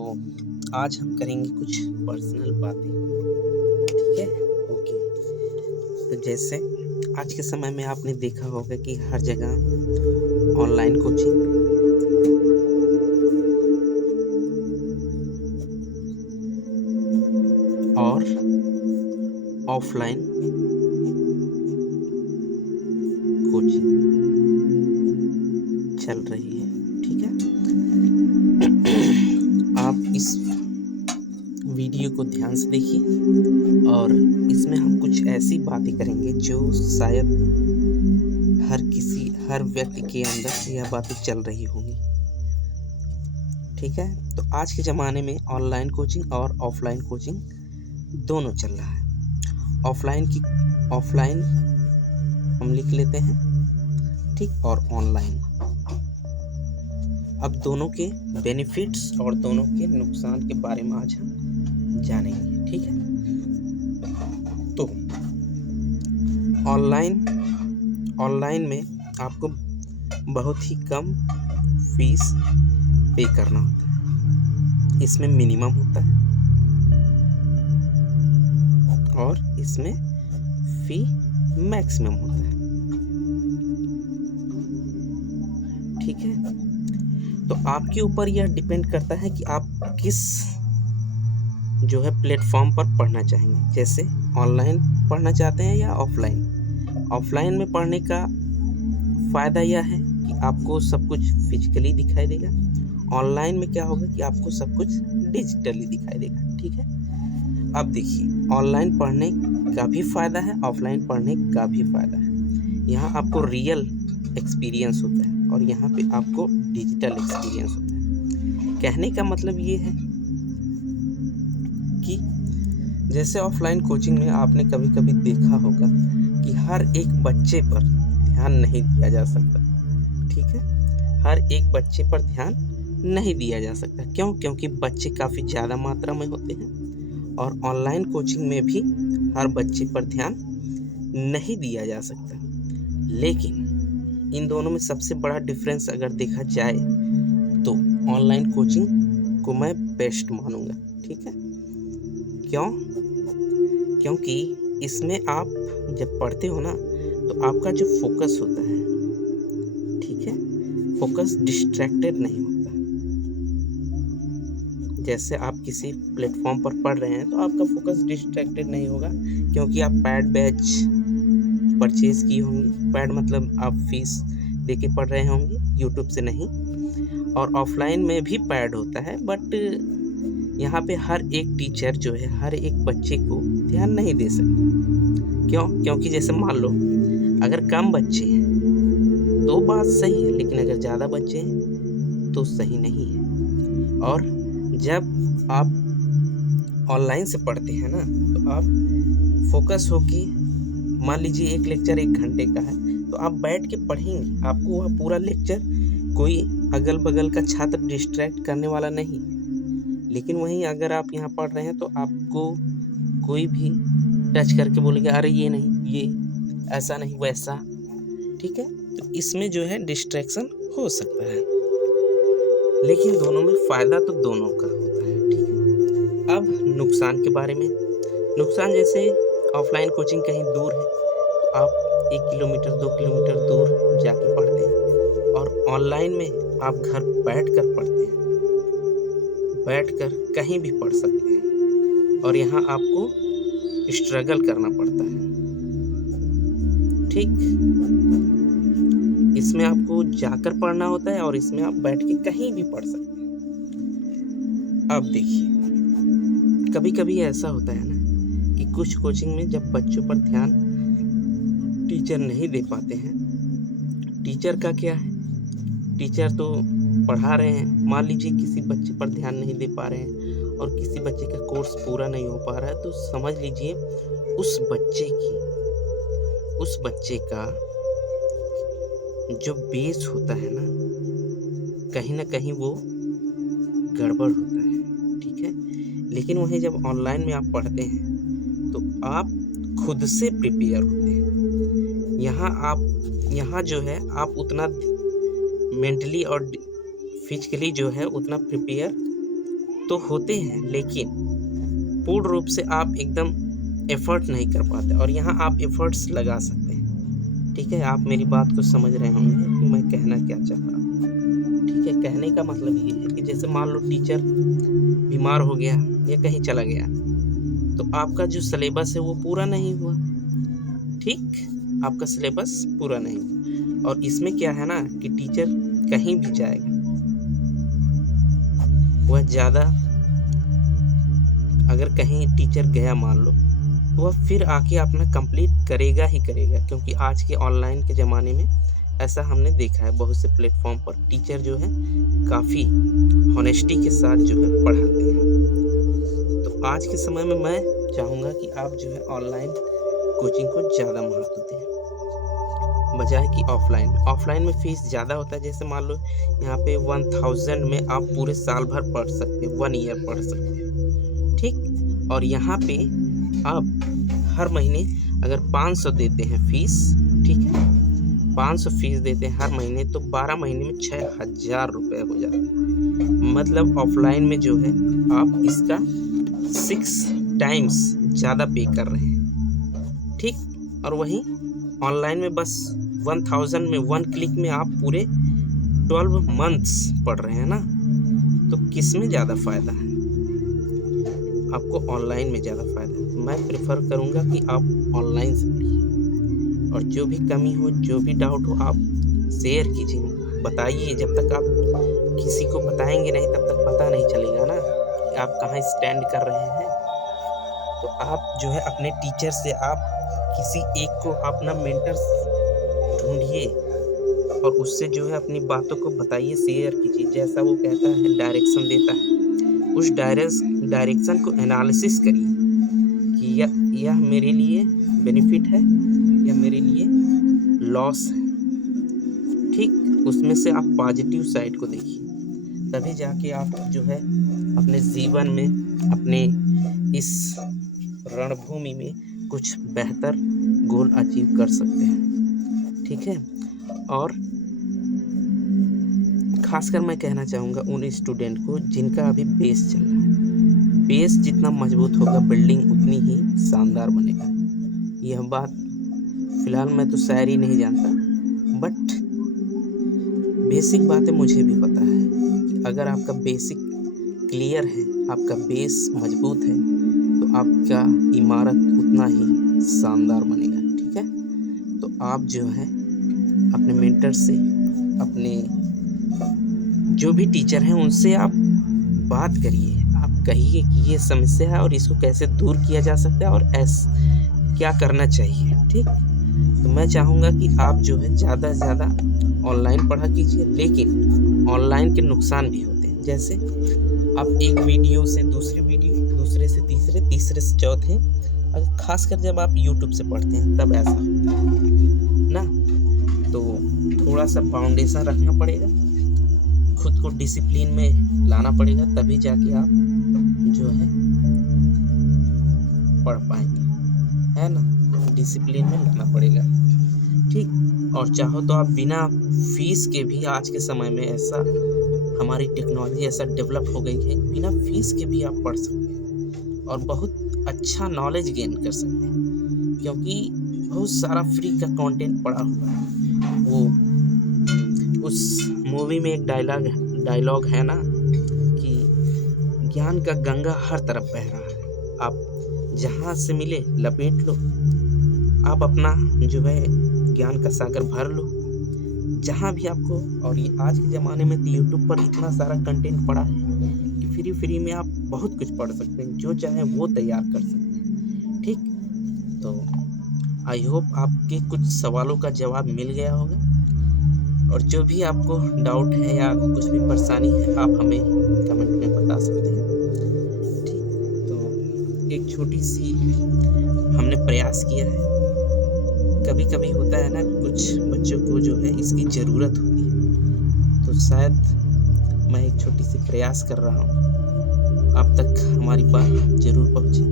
तो आज हम करेंगे कुछ पर्सनल बातें। ठीक है, ओके। तो जैसे आज के समय में आपने देखा होगा कि हर जगह ऑनलाइन कोचिंग और ऑफलाइन कोचिंग चल रही है। ठीक है, आप इस वीडियो को ध्यान से देखिए और इसमें हम कुछ ऐसी बातें करेंगे जो शायद हर व्यक्ति के अंदर यह बातें चल रही होंगी। ठीक है, तो आज के ज़माने में ऑनलाइन कोचिंग और ऑफलाइन कोचिंग दोनों चल रहा है। ऑफलाइन हम लिख लेते हैं, ठीक, और ऑनलाइन। अब दोनों के बेनिफिट्स और दोनों के नुकसान के बारे में आज हम जानेंगे। ठीक है, तो ऑनलाइन में आपको बहुत ही कम फीस पे करना होता है। इसमें मिनिमम होता है और इसमें फी मैक्सिमम होता है। ठीक है, तो आपके ऊपर यह डिपेंड करता है कि आप किस जो है प्लेटफॉर्म पर पढ़ना चाहेंगे। जैसे ऑनलाइन पढ़ना चाहते हैं या ऑफलाइन। ऑफलाइन में पढ़ने का फ़ायदा यह है कि आपको सब कुछ फिजिकली दिखाई देगा। ऑनलाइन में क्या होगा कि आपको सब कुछ डिजिटली दिखाई देगा। ठीक है, अब देखिए, ऑनलाइन पढ़ने का भी फ़ायदा है, ऑफलाइन पढ़ने का भी फ़ायदा है। यहाँ आपको रियल एक्सपीरियंस होता है और यहाँ पे आपको डिजिटल एक्सपीरियंस होता है। कहने का मतलब ये है कि जैसे ऑफलाइन कोचिंग में आपने कभी कभी देखा होगा कि हर एक बच्चे पर ध्यान नहीं दिया जा सकता। ठीक है, हर एक बच्चे पर ध्यान नहीं दिया जा सकता। क्यों? क्योंकि बच्चे काफ़ी ज़्यादा मात्रा में होते हैं और ऑनलाइन कोचिंग में भी हर बच्चे पर ध्यान नहीं दिया जा सकता। लेकिन इन दोनों में सबसे बड़ा डिफरेंस अगर देखा जाए तो ऑनलाइन कोचिंग को मैं बेस्ट मानूंगा। ठीक है, क्यों? क्योंकि इसमें आप जब पढ़ते हो ना तो आपका जो फोकस होता है, ठीक है, फोकस डिस्ट्रैक्टेड नहीं होता। जैसे आप किसी प्लेटफॉर्म पर पढ़ रहे हैं तो आपका फोकस डिस्ट्रैक्टेड नहीं होगा क्योंकि आप पैड बैच परचेज़ की होंगी। पैड मतलब आप फीस दे के पढ़ रहे होंगे, यूट्यूब से नहीं। और ऑफलाइन में भी पैड होता है, बट यहाँ पे हर एक टीचर जो है हर एक बच्चे को ध्यान नहीं दे सकता। क्यों? क्योंकि जैसे मान लो अगर कम बच्चे हैं तो बात सही है, लेकिन अगर ज़्यादा बच्चे हैं तो सही नहीं है। और जब आप ऑनलाइन से पढ़ते हैं ना तो आप फोकस होके, मान लीजिए एक लेक्चर 1 घंटे का है तो आप बैठ के पढ़ेंगे, आपको वह पूरा लेक्चर कोई अगल बगल का छात्र डिस्ट्रैक्ट करने वाला नहीं है। लेकिन वहीं अगर आप यहाँ पढ़ रहे हैं तो आपको कोई भी टच करके बोलेगा अरे ये नहीं, ये ऐसा नहीं, वैसा। ठीक है, तो इसमें जो है डिस्ट्रैक्शन हो सकता है। लेकिन दोनों में फ़ायदा तो दोनों का होता है। ठीक है, अब नुकसान के बारे में। नुकसान जैसे ऑफलाइन कोचिंग कहीं दूर है तो आप 1 किलोमीटर 2 किलोमीटर दूर जाके पढ़ते हैं और ऑनलाइन में आप घर बैठकर पढ़ते हैं, बैठकर कहीं भी पढ़ सकते हैं और यहाँ आपको स्ट्रगल करना पड़ता है। ठीक, इसमें आपको जाकर पढ़ना होता है और इसमें आप बैठ के कहीं भी पढ़ सकते हैं। अब देखिए, कभी कभी ऐसा होता है ना कि कुछ कोचिंग में जब बच्चों पर ध्यान टीचर नहीं दे पाते हैं। टीचर का क्या है, टीचर तो पढ़ा रहे हैं, मान लीजिए किसी बच्चे पर ध्यान नहीं दे पा रहे हैं और किसी बच्चे का कोर्स पूरा नहीं हो पा रहा है, तो समझ लीजिए उस बच्चे का जो बेस होता है ना कहीं वो गड़बड़ होता है। ठीक है, लेकिन वहीं जब ऑनलाइन में आप पढ़ते हैं तो आप खुद से प्रिपेयर होते हैं। यहाँ जो है आप उतना मेंटली और फिजिकली जो है उतना प्रिपेयर तो होते हैं, लेकिन पूर्ण रूप से आप एकदम एफर्ट नहीं कर पाते, और यहाँ आप एफर्ट्स लगा सकते हैं। ठीक है, आप मेरी बात को समझ रहे होंगे कि मैं कहना क्या चाह रहा हूँ। ठीक है, कहने का मतलब ये है कि जैसे मान लो टीचर बीमार हो गया या कहीं चला गया, तो आपका जो सिलेबस है वो पूरा नहीं हुआ। ठीक, आपका सिलेबस पूरा नहीं हुआ। और इसमें क्या है ना कि टीचर कहीं भी जाएगा, वह ज़्यादा, अगर कहीं टीचर गया मान लो, तो वह फिर आके अपना कंप्लीट करेगा ही करेगा, क्योंकि आज के ऑनलाइन के ज़माने में ऐसा हमने देखा है। बहुत से प्लेटफॉर्म पर टीचर जो है काफ़ी हॉनेस्टी के साथ जो है पढ़ाते हैं। तो आज के समय में मैं चाहूँगा कि आप जो है ऑनलाइन कोचिंग को ज़्यादा महत्व दें, बजाय कि ऑफलाइन। ऑफलाइन में फ़ीस ज़्यादा होता है। जैसे मान लो यहाँ पे 1000 में आप पूरे साल भर पढ़ सकते हो, 1 ईयर पढ़ सकते हो। ठीक, और यहाँ पे आप हर महीने अगर 500 देते हैं फीस, ठीक है, 500 फीस देते हैं हर महीने, तो 12 महीने में 6000 रुपये हो जाता है। मतलब ऑफलाइन में जो है आप इसका 6 टाइम्स ज़्यादा पे कर रहे हैं। ठीक, और वहीं ऑनलाइन में बस 1000 में 1 क्लिक में आप पूरे 12 मंथ्स पढ़ रहे हैं ना। तो किस में ज़्यादा फ़ायदा है? आपको ऑनलाइन में ज़्यादा फ़ायदा है। मैं प्रेफर करूँगा कि आप ऑनलाइन से पढ़िए, और जो भी कमी हो, जो भी डाउट हो, आप शेयर कीजिए, बताइए। जब तक आप किसी को बताएंगे नहीं, तब तक पता नहीं चलेगा ना कि आप कहाँ स्टैंड कर रहे हैं। तो आप जो है अपने टीचर से, आप किसी एक को अपना मेंटर ढूंढिए, और उससे जो है अपनी बातों को बताइए, शेयर कीजिए। जैसा वो कहता है, डायरेक्शन देता है, उस डायरेक्शन को एनालिसिस करिए कि यह मेरे लिए बेनिफिट है या मेरे लिए लॉस है। ठीक, उसमें से आप पॉजिटिव साइड को देखिए, तभी जाके आप जो है अपने जीवन में, अपने इस रणभूमि में कुछ बेहतर गोल अचीव कर सकते हैं। ठीक है, और खासकर मैं कहना चाहूँगा उन स्टूडेंट को जिनका अभी बेस चल रहा है। बेस जितना मजबूत होगा, बिल्डिंग उतनी ही शानदार बनेगा। यह बात फिलहाल मैं तो शायरी नहीं जानता, बट बेसिक बातें मुझे भी पता है कि अगर आपका बेसिक क्लियर है, आपका बेस मजबूत है, तो आपका इमारत उतना ही शानदार बनेगा। ठीक है, तो आप जो है अपने मेंटर से, अपने जो भी टीचर हैं, उनसे आप बात करिए। आप कहिए कि ये समस्या है और इसको कैसे दूर किया जा सकता है, और क्या करना चाहिए। ठीक, तो मैं चाहूँगा कि आप जो है ज़्यादा से ज़्यादा ऑनलाइन पढ़ा कीजिए, लेकिन ऑनलाइन के नुकसान भी होते हैं। जैसे आप एक वीडियो से दूसरी वीडियो, दूसरे से तीसरे, तीसरे से चौथे, अगर खासकर जब आप यूट्यूब से पढ़ते हैं तब ऐसा होता है ना। तो थोड़ा सा फाउंडेशन रखना पड़ेगा, खुद को डिसिप्लिन में लाना पड़ेगा, तभी जाके आप जो है पढ़ पाएंगे, है ना। डिसिप्लिन में लाना पड़ेगा। ठीक, और चाहो तो आप बिना फीस के भी, आज के समय में ऐसा हमारी टेक्नोलॉजी ऐसा डेवलप हो गई है, बिना फीस के भी आप पढ़ सकते हैं और बहुत अच्छा नॉलेज गेन कर सकते हैं, क्योंकि बहुत सारा फ्री का कंटेंट पड़ा हुआ है। वो उस मूवी में एक डायलॉग है ना कि ज्ञान का गंगा हर तरफ बह रहा है, आप जहाँ से मिले लपेट लो, आप अपना जो है ज्ञान का सागर भर लो जहाँ भी आपको। और ये आज के ज़माने में तो यूट्यूब पर इतना सारा कंटेंट पड़ा है कि फ्री में आप बहुत कुछ पढ़ सकते हैं, जो चाहे वो तैयार कर सकते हैं। ठीक, तो आई होप आपके कुछ सवालों का जवाब मिल गया होगा, और जो भी आपको डाउट है या कुछ भी परेशानी है, आप हमें कमेंट में बता सकते हैं। ठीक, तो एक छोटी सी हमने प्रयास किया है। कभी कभी होता है ना, कुछ बच्चों को जो है इसकी ज़रूरत होती है, तो शायद मैं एक छोटी सी प्रयास कर रहा हूँ, आप तक हमारी बात ज़रूर पहुँचे।